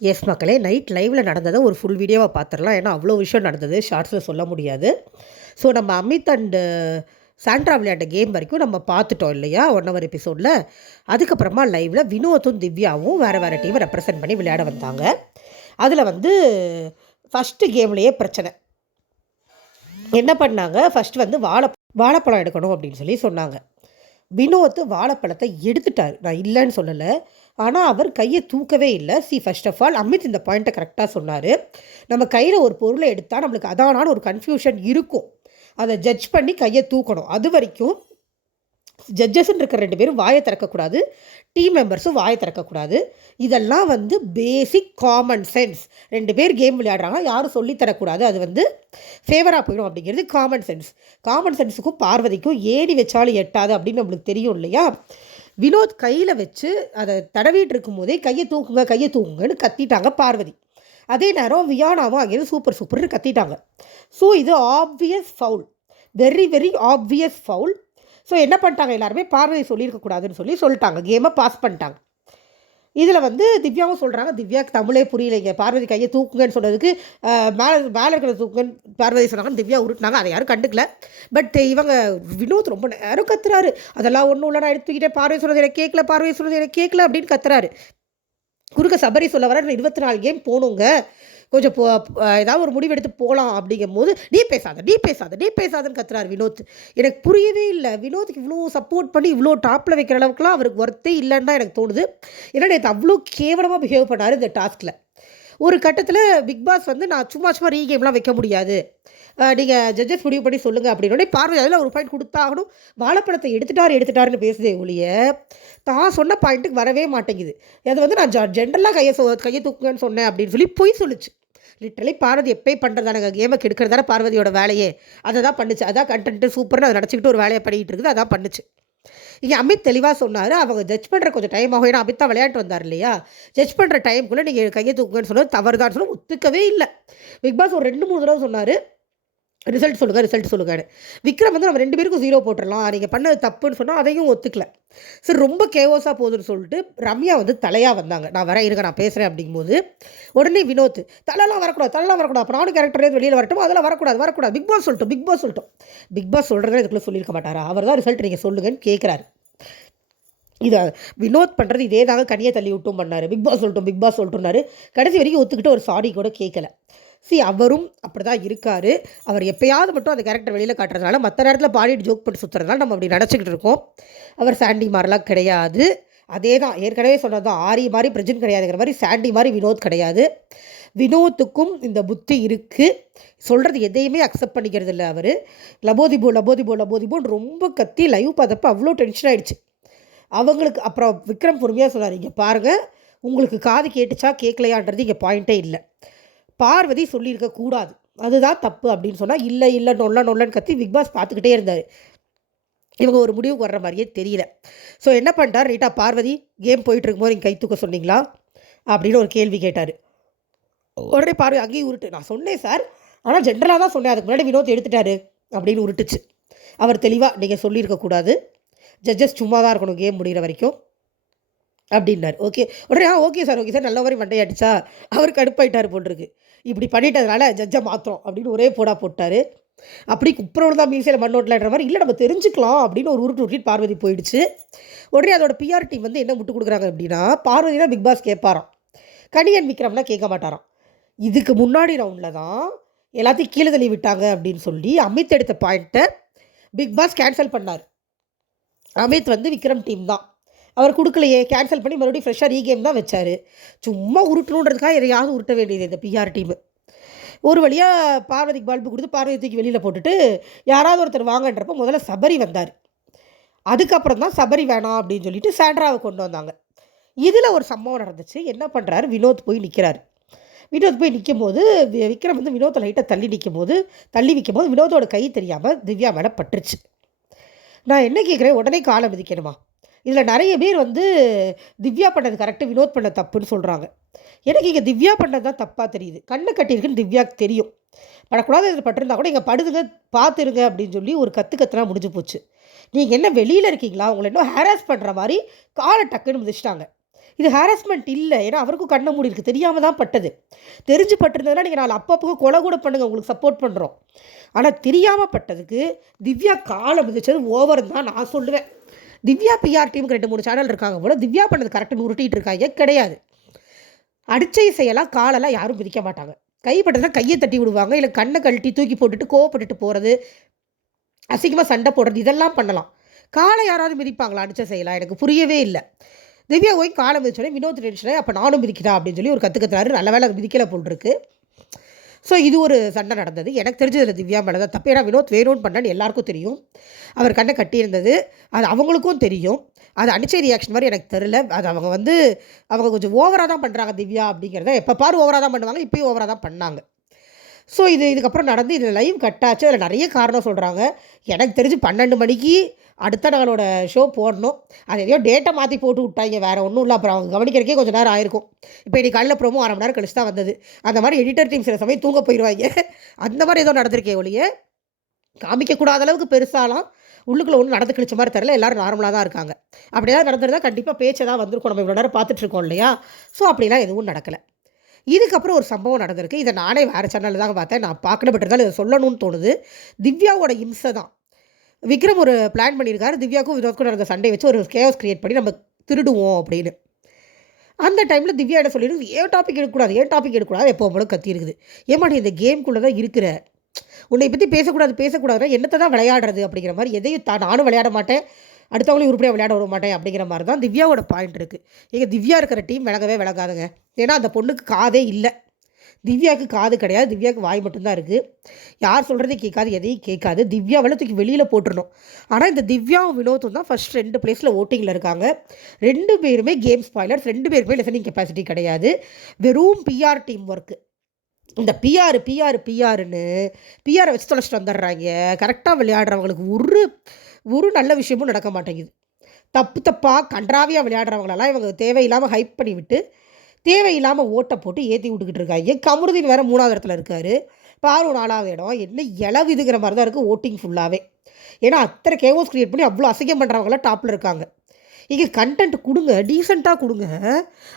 S மக்களே, night லைவில் நடந்ததை ஒரு ஃபுல் வீடியோவாக பார்த்துடலாம். ஏன்னா அவ்வளோ விஷயம் நடந்தது, ஷார்ட்ஸில் சொல்ல முடியாது. ஸோ நம்ம அமித் அண்டு சாண்ட்ரா விளையாட்ட கேம் வரைக்கும் நம்ம பார்த்துட்டோம் இல்லையா, 1 ஹவர் எபிசோடில். அதுக்கப்புறமா லைவில் வினோத்தும் திவ்யாவும் வேறு வேறு டீமை ரெப்ரசென்ட் பண்ணி விளையாட வந்தாங்க. அதில் வந்து ஃபஸ்ட்டு கேம்லேயே பிரச்சனை என்ன பண்ணாங்க, ஃபஸ்ட்டு வந்து வாழைப்பழம் எடுக்கணும் அப்படின்னு சொல்லி சொன்னாங்க. வினோத் வாழைப்பழத்தை எடுத்துட்டார், நான் இல்லைன்னு சொல்லலை. ஆனால் அவர் கையை தூக்கவே இல்லை. ஃபர்ஸ்ட் ஆஃப் ஆல் அமித் இந்த பாயிண்ட்டை கரெக்டாக சொன்னார். நம்ம கையில் ஒரு பொருளை எடுத்தால் நம்மளுக்கு அதானான ஒரு கன்ஃபியூஷன் இருக்கும். அதை ஜட்ஜ் பண்ணி கையை தூக்கணும். அது வரைக்கும் ஜட்ஜஸ்ன்னு இருக்கிற 2 பேரும் வாயை திறக்கக்கூடாது, டீம் மெம்பர்ஸும் வாயை திறக்கக்கூடாது. இதெல்லாம் வந்து பேசிக் காமன் சென்ஸ். 2 பேர் கேம் விளையாடுறாங்க, யாரும் சொல்லித்தரக்கூடாது. அது வந்து ஃபேவராக போயிடும் அப்படிங்கிறது காமன் சென்ஸ். காமன் சென்ஸுக்கும் பார்வதிக்கும் ஏடி வச்சாலும் எட்டாது அப்படின்னு நம்மளுக்கு தெரியும் இல்லையா. வினோத் கையில் வச்சு அதை தடவிட்டு இருக்கும் போதே கையை தூக்குங்கன்னு கத்திட்டாங்க பார்வதி. அதே நேரம் வியானாவும் அங்கேருந்து சூப்பர்னு கத்திட்டாங்க. ஸோ இது obvious foul, very very obvious foul. So என்ன பண்ணிட்டாங்க, எல்லாருமே பார்வதி சொல்லியிருக்கக்கூடாதுன்னு சொல்லிட்டாங்க, கேமை பாஸ் பண்ணிட்டாங்க. இதில் வந்து திவ்யாவும் சொல்கிறாங்க, திவ்யாவுக்கு தமிழே புரியலைங்க, பார்வதி கையை தூக்குங்கன்னு சொன்னதுக்கு மேலே இருக்கிற தூக்குங்கன்னு பார்வதி சொன்னாங்கன்னு திவ்யா உருட்டினாங்க. அதை யாரும் கண்டுக்கல. பட் இவங்க வினோத் ரொம்ப நேரம் கத்துறாரு, அதெல்லாம் ஒன்றும் இல்லை, நான் எடுத்துக்கிட்டேன், பார்வதி சொன்னது எனக்கு கேட்கல, பார்வதி சொன்னது எனக்கு கேட்கல அப்படின்னு கத்துறாரு. குறுக்க சபரி சொல்ல வர 24 கேம் போகணுங்க, கொஞ்சம் ஏதாவது ஒரு முடிவு எடுத்து போகலாம் அப்படிங்கும் போது நீ பேசாதன்னு கத்துறாரு வினோத். எனக்கு புரியவே இல்லை, வினோத்துக்கு இவ்வளோ சப்போர்ட் பண்ணி இவ்வளோ டாப்பில் வைக்கிற அளவுக்குலாம் அவருக்கு ஒர்த்தே இல்லைன்னு தான் எனக்கு தோணுது. ஏன்னா நேற்று அவ்வளோ கேவலமாக பிஹேவ் பண்ணார் இந்த டாஸ்கில். ஒரு கட்டத்தில் பிக் பாஸ் வந்து நான் சும்மா ரீகேம்லாம் வைக்க முடியாது, நீங்கள் ஜட்ஜஸ் முடிவு பண்ணி சொல்லுங்கள் அப்படின்னோடனே பார்வதி அதில் ஒரு பாயிண்ட் கொடுத்தாகணும். வாழைப்பழத்தை எடுத்துட்டாருன்னு பேசுதே ஒழிய தான் சொன்ன பாயிண்ட்டுக்கு வரவே மாட்டேங்குது. அது வந்து நான் ஜென்ரலாக கையை தூக்குங்கன்னு சொன்னேன் அப்படின்னு சொல்லி பொய் சொல்லிச்சு. லிட்டரலி பார்வதி எப்போயும் பண்ணுறதான கேமை கெடுக்கிறதான பார்வதியோட வேலையே அதை தான் பண்ணுச்சு. அதான் கண்டென்ட்டு சூப்பர்னு அதை நினச்சிக்கிட்டு ஒரு வேலையை பண்ணிக்கிட்டு இருக்குது, அதான் பண்ணுச்சு. இங்கே அமித் தெளிவாக சொன்னார், அவங்க ஜட்ஜ் பண்ணுற கொஞ்சம் டைம் ஆகும். ஏன்னா அமித் தான் விளையாட்டு வந்தார் இல்லையா, ஜட்ஜ் பண்ணுற டைமுக்குள்ளே நீங்கள் கையை தூக்குங்கன்னு சொன்னது தவறு தான் சொல்லி ஒத்துக்கவே இல்லை. பிக் பாஸ் ஒரு 2-3 தடவை சொன்னார், ரிசல்ட் சொல்லுங்கள். விக்ரம் வந்து நம்ம 2 பேருக்கும் 0 போட்டுடலாம், நீங்கள் பண்ணது தப்புன்னு சொன்னால் அதையும் ஒத்துக்கல. சரி ரொம்ப கேவோஸாக போகுதுன்னு சொல்லிட்டு ரம்யா வந்து தலையாக வந்தாங்க. நான் நான் பேசுகிறேன் அப்படிங்கும்போது உடனே வினோத் தலைலாம் வரக்கூடாது, அப்போ நானும் கேரக்டர்லேருந்து வெளியில் வரட்டும், அதெல்லாம் வரக்கூடாது. பிக் பாஸ் சொல்லிட்டோம். பிக் பாஸ் சொல்கிறத இதுக்குள்ளே சொல்லியிருக்க மாட்டாரா, அவர் தான் ரிசல்ட் நீங்கள் சொல்லுங்கன்னு கேட்குறாரு. இதை வினோத் பண்ணுறது இதே தாங்க கனியை தள்ளி விட்டும் பண்ணார். பிக் பாஸ் சொல்லட்டும்னாரு, கடைசி வரைக்கும் ஒத்துக்கிட்டு ஒரு சாரி கூட கேட்கல. அவரும் அப்படி தான் இருக்கார். அவர் எப்போயாவது மட்டும் அந்த கேரக்டர் வெளியில் காட்டுறதுனால, மற்ற நேரத்தில் பாடிட்டு ஜோக் பண்ணி சுற்றுறதுனால நம்ம அப்படி நினச்சிக்கிட்டு இருக்கோம். அவர் சாண்டி மாதிரிலாம் கிடையாது. அதே தான் ஏற்கனவே சொன்னது தான், ஆரி மாதிரி பிரஜன் கிடையாதுங்கிற மாதிரி சாண்டி மாதிரி வினோத் கிடையாது. வினோத்துக்கும் இந்த புத்தி இருக்குது, சொல்கிறது எதையுமே அக்செப்ட் பண்ணிக்கிறது இல்லை. அவர் லபோதிபோன்னு ரொம்ப கத்தி லைவ் பார்த்தப்போ அவ்வளோ டென்ஷன் ஆகிடுச்சு அவங்களுக்கு. அப்புறம் விக்ரம் பொறுமையாக சொன்னார், இங்கே பாருங்கள், உங்களுக்கு காது கேட்டுச்சா கேட்கலையான்றது இங்கே பாயிண்ட்டே இல்லை, பார்வதி சொல்லியிருக்கக்கூடாது, அதுதான் தப்பு அப்படின்னு சொன்னால் இல்லை நொல்லன்னு கத்தி பிக் பாஸ் பார்த்துக்கிட்டே இருந்தார். இவங்க ஒரு முடிவுக்கு வர்ற மாதிரியே தெரியல. ஸோ என்ன பண்ணிட்டார், ரைட்டா பார்வதி கேம் போயிட்டு இருக்கும்போது நீங்கள் கை தூக்க சொன்னீங்களா அப்படின்னு ஒரு கேள்வி கேட்டார். உடனே பார்வதி அங்கேயும் உருட்டு, நான் சொன்னேன் சார், ஆனால் ஜென்ரலாக தான் சொன்னேன், அதுக்கு முன்னாடி வினோத் எடுத்துட்டாரு அப்படின்னு உருட்டுச்சு. அவர் தெளிவாக நீங்கள் சொல்லியிருக்கக்கூடாது, ஜட்ஜஸ் சும்மா தான் இருக்கணும் கேம் முடிகிற வரைக்கும் அப்படின்னாரு. உடனே ஓகே சார் நல்ல மாதிரி மண்டையாடிச்சா, அவர் கடுப்பாயிட்டார் போட்டிருக்கு, இப்படி பண்ணிட்டதுனால ஜட்ஜை மாற்றோம் அப்படின்னு ஒரே போட்டார். அப்படி குப்புறோடு தான் மீசையில் மண்ணோட்டலான்ற மாதிரி, இல்லை நம்ம தெரிஞ்சுக்கலாம் அப்படின்னு ஒரு உருட்டு பார்வதி போயிடுச்சு. உடனே அதோட பிஆர் டீம் வந்து என்ன முட்டு கொடுக்குறாங்க அப்படின்னா, பார்வதி தான் பிக் பாஸ் கேட்பாராம், கனியன் விக்ரம்னா கேட்க மாட்டாராம். இதுக்கு முன்னாடி ரவுண்டில் தான் எல்லாத்தையும் கீழே தள்ளி விட்டாங்க அப்படின்னு சொல்லி அமித் எடுத்த பாயிண்ட்டை பிக் பாஸ் கேன்சல் பண்ணார். அமித் வந்து விக்ரம் டீம் தான், அவர் கொடுக்கலையே, கேன்சல் பண்ணி மறுபடியும் ஃப்ரெஷ்ஷாக ரீகேம் தான் வச்சார். சும்மா உருட்டணுன்றதுக்காக எதையாவது உருட்ட வேண்டியது இந்த பிஆர் டீமு. ஒரு வழியாக பார்வதிக்கு பல்பு கொடுத்து பார்வதி தூக்கி வெளியில் போட்டுட்டு யாராவது ஒருத்தர் வாங்கன்றப்போ முதல்ல சபரி வந்தார். அதுக்கப்புறம் தான் சபரி வேணாம் அப்படின்னு சொல்லிட்டு சாண்ட்ராவை கொண்டு வந்தாங்க. இதில் ஒரு சம்பவம் நடந்துச்சு. என்ன பண்ணுறாரு, வினோத் போய் நிற்கும் போது விக்ரம் வந்து வினோத்தை லைட்டாக தள்ளி வைக்கும் போது வினோத்தோட கை தெரியாமல் திவ்யா மேலே பட்டுருச்சு. நான் என்ன கேட்குறேன், உடனே காலை மிதிக்கணுமா? இதில் நிறைய பேர் வந்து திவ்யா பண்ணது கரெக்டு, வினோத் பண்ண தப்புன்னு சொல்கிறாங்க. எனக்கு இங்கே திவ்யா பண்ணது தான் தப்பாக தெரியுது. கண்ணை கட்டியிருக்குன்னு திவ்யாவுக்கு தெரியும், படக்கூடாது, இதில் பட்டிருந்தா கூட இங்கே படுதுங்க பார்த்துருங்க அப்படின்னு சொல்லி ஒரு கத்துனா முடிஞ்சு போச்சு. நீங்கள் என்ன வெளியில் இருக்கீங்களா, உங்களை இன்னும் ஹேராஸ் பண்ணுற மாதிரி காலை டக்குன்னு மிதிச்சிட்டாங்க. இது ஹாரஸ்மெண்ட் இல்லை, ஏன்னா அவருக்கும் கண்ணை மூடி இருக்குது, தெரியாமல் தான் பட்டது. தெரிஞ்சு பட்டிருந்ததுன்னா நீங்கள் நாலு அப்பப்போ கொலை கூட பண்ணுங்கள், உங்களுக்கு சப்போர்ட் பண்ணுறோம். ஆனால் தெரியாமல் பட்டதுக்கு திவ்யா காலை மிதிச்சது ஓவர்னு தான் நான் சொல்லுவேன். திவ்யா பிஆர் டீமுக்கு 2-3 சேனல் இருக்காங்க போல், திவ்யா பண்ணது கரெக்டாக உருட்டிகிட்டு இருக்காங்க கிடையாது. அடிச்சை செய்யலாம், காலெல்லாம் யாரும் மிதிக்க மாட்டாங்க. கைப்பட்டதுனா கையை தட்டி விடுவாங்க, இல்லை கண்ணை கழட்டி தூக்கி போட்டுட்டு கோவப்பட்டுட்டு போகிறது, அசிங்கமாக சண்டை போடுறது, இதெல்லாம் பண்ணலாம். காலை யாராவது மிதிப்பாங்களா? அடிச்சை செய்யலாம், எனக்கு புரியவே இல்லை. திவ்யா போய் காலை மிதிச்சோடனே வினோத் டென்ஷனாக அப்போ நானும் மிதிக்கிறா அப்படின்னு சொல்லி ஒரு கற்றுக்கத்துறாரு. நல்ல வேலை மிதிக்கலை போல் இருக்கு. ஸோ இது ஒரு சண்டை நடந்தது. எனக்கு தெரிஞ்சதில் திவ்யா மேலே தான் தப்பு. ஏன்னா வினோத் வேணும்னு பண்ணான்னு எல்லாருக்கும் தெரியும். அவர் கண்ணை கட்டியிருந்தது அது அவங்களுக்கும் தெரியும். அது அடிச்சை ரியாக்ஷன் மாதிரி எனக்கு தெரியல. அது அவங்க கொஞ்சம் ஓவராக தான் பண்ணுறாங்க திவ்யா அப்படிங்கிறத. எப்போ பாரு ஓவராக தான் பண்ணுவாங்க, இப்போயும் ஓவராக தான் பண்ணாங்க. ஸோ இதுக்கப்புறம் நடந்து இதில் லைவ் கட்டாச்சு. அதில் நிறைய காரணம் சொல்கிறாங்க. எனக்கு தெரிஞ்சு 12 மணிக்கு அடுத்த நாளோட ஷோ போடணும். அது எதையோ டேட்டை மாற்றி போட்டு விட்டாங்க, வேறு ஒன்றும் இல்லை. அப்புறம் அவங்க கவனிக்கிறக்கே கொஞ்சம் நேரம் ஆயிருக்கும். இப்போ இன்றைக்கி காலையில் ப்ரோமோ 1/2 மணி நேரம் கழிச்சு தான் வந்தது. அந்த மாதிரி எடிட்டர் டீம் சில சமயம் தூங்க போயிடுவாங்க. அந்த மாதிரி ஏதோ நடந்திருக்கே ஒழிய காமிக்கக்கூடாத அளவுக்கு பெருசாலாம் உள்ளுக்குள்ளே ஒன்றும் நடந்து கழிச்ச மாதிரி தெரியல. எல்லோரும் நார்மலாக தான் இருக்காங்க. அப்படியெல்லாம் நடந்திருந்தால் கண்டிப்பாக பேச்சை தான் வந்திருக்கும். நம்ம இவ்வளோ நேரம் பார்த்துட்ருக்கோம் இல்லையா? ஸோ அப்படிலாம் எதுவும் நடக்கலை. இதுக்கப்புறம் ஒரு சம்பவம் நடந்திருக்கு. இதை நானே வேறு சேனலில் தான் பார்த்தேன். நான் பார்க்கணுப்பட்டிருந்தாலும் இதை சொல்லணும்னு தோணுது. திவ்யாவோட இம்சை தான். விக்ரம் ஒரு பிளான் பண்ணியிருக்காரு. திவ்யாவுக்கும் வினோத்க்கும் நடந்த சண்டை வச்சு ஒரு கேஸ் கிரியேட் பண்ணி நம்ம திருடுவோம் அப்படின்னு. அந்த டைமில் திவ்யா என்ன சொல்லியிருக்கு, ஏன் டாபிக் எடுக்கக்கூடாது எப்போ போல கத்தி இருக்குது. ஏமா நீ இந்த கேம்குள்ளே தான் இருக்கிற, உன்னை பற்றி பேசக்கூடாதுன்னா என்னத்தை தான் விளையாடுறது அப்படிங்கிற மாதிரி. எதையும் நானும் விளையாட மாட்டேன், அடுத்தவங்களையும் உருப்படியாக விளையாட விட மாட்டேன் அப்படிங்கிற மாதிரி தான் திவ்யாவோட பாயிண்ட் இருக்குது. எங்கள் திவ்யா இருக்கிற டீம் விளங்காதுங்க. ஏன்னா அந்த பொண்ணுக்கு காதே இல்லை. திவ்யாவுக்கு காது கிடையாது, திவ்யாவுக்கு வாய் மட்டும்தான் இருக்குது. யார் சொல்கிறதையும் கேட்காது, எதையும் கேட்காது. திவ்யா தூக்கி வெளியில் போட்டுடணும். ஆனால் இந்த திவ்யாவும் வினோத்தும் தான் ஃபஸ்ட் 2 பிளேஸில் ஓட்டிங்கில் இருக்காங்க. 2 பேருமே கேம் ஸ்பாய்லர்ஸ், 2 பேருமே லிசனிங் கெப்பாசிட்டி கிடையாது. வெறும் பிஆர் டீம் ஒர்க்கு. இந்த பிஆர்னு பிஆரை வச்சு தொலைச்சிட்டு வந்துடுறாங்க. கரெக்டாக விளையாடுறவங்களுக்கு ஒரு நல்ல விஷயமும் நடக்க மாட்டேங்குது. தப்பாக கன்றாவியாக விளையாடுறவங்களெல்லாம் இவங்க தேவையில்லாமல் ஹைப் பண்ணி விட்டு தேவையில்லாமல் ஓட்டை போட்டு ஏற்றி விட்டுக்கிட்டு இருக்காங்க. கமருதீன் வேறு 3வது இடத்துல இருக்கார், பாரு 4வது இடம். என்ன இளவிதுங்கிற மாதிரி தான் இருக்குது ஓட்டிங் ஃபுல்லாகவே. ஏன்னா அத்தனை கேவோஸ் க்ரியேட் பண்ணி அவ்வளோ அசிங்கம் பண்ணுறவங்களாம் டாப்பில் இருக்காங்க. இங்கே கண்டென்ட் கொடுங்க, டீசெண்டாக கொடுங்க.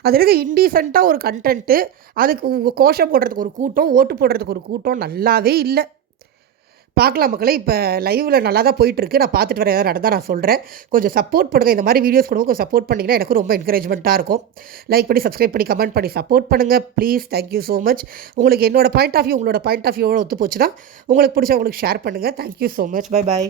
அது எனக்கு இன்டீசெண்டாக ஒரு கண்டென்ட்டு, அதுக்கு கோஷம் போடுறதுக்கு ஒரு கூட்டம், ஓட்டு போடுறதுக்கு ஒரு கூட்டம் நல்லாவே இல்லை. பார்க்கலாம் மக்களே. இப்போ லைவில் நல்லா தான் போயிட்டுருக்கு. நான் பார்த்துட்டு வர ஏதாவது நடந்தால் நான் சொல்கிறேன். கொஞ்சம் சப்போர்ட் பண்ணுங்கள். இந்த மாதிரி வீடியோஸ் கொடுங்க, கொஞ்சம் சப்போர்ட் பண்ணிங்கன்னா எனக்கு ரொம்ப என்கரேஜ்மெண்ட்டாக இருக்கும். லைக் பண்ணி, சப்ஸ்கிரைப் பண்ணி, கமெண்ட் பண்ணி சப்போர்ட் பண்ணுங்கள் ப்ளீஸ். Thank you so much. உங்களுக்கு என்னோட பாயிண்ட் ஆஃப் வியூ உங்களோட பாயிண்ட் ஆஃப் வியூவோட ஒத்து போச்சுன்னா உங்களுக்கு பிடிச்சவங்களுக்கு ஷேர் பண்ணுங்கள். Thank you so much. Bye bye.